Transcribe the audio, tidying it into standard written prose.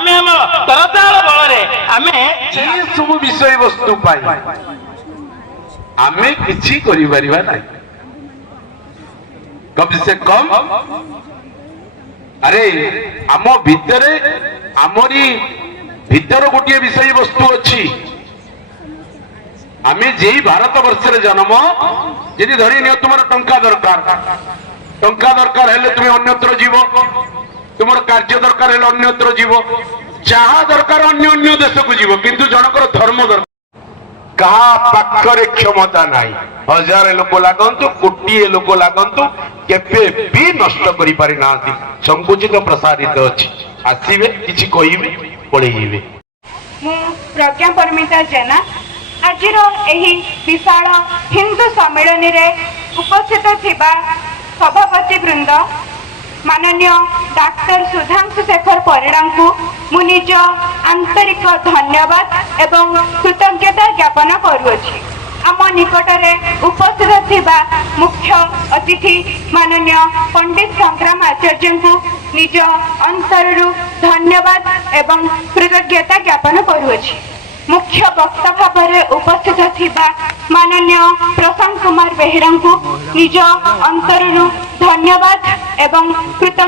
आमे हम तरताल बलरे आमे से सब विषय वस्तु पाई आमे किछि करि परिबा नाही कम से कम अरे आम भितरे आमरी भीतर गोटे विषय वस्तु अच्छी आमे जे भारत वर्ष जन्म यदि धरी नियो तुम टंका दरकार हेले तुम अन्यत्र जीव तुम कार्य दरकार हेले अन्यत्र जीव जहा दरकार अन्य अन्य देश को जीव किंतु जनकर धर्म दरकार कहा पाखरे क्षमता नाही हजार लोक लागंतु कोटिए लोक लागंतु केबे भी नष्ट करि पारि नांती संकुचित प्रसारित अछि आसीबे किछि कहिबे पळेइबे मु प्रज्ञा परमिता जेना आजिर एही विशाल हिंदू सम्मेलन रे उपस्थित थिबा सभापति वृंद माननीय डॉक्टर सुधांशु शेखर परिड़ा को मु निज आंतरिक धन्यवाद एवं कृतज्ञता ज्ञापन करुअछि। आम निकटरे उपस्थित थिबा मुख्य अतिथि माननीय पंडित संग्राम आचार्य को निज अंतरु धन्यवाद एवं कृतज्ञता ज्ञापन करुअछि। मुख्य वक्ता भाव उपस्थित थिबा माननीय प्रशांत कुमार बेहेरा को निज अंतरु धन्यवाद एवं कृतज्ञता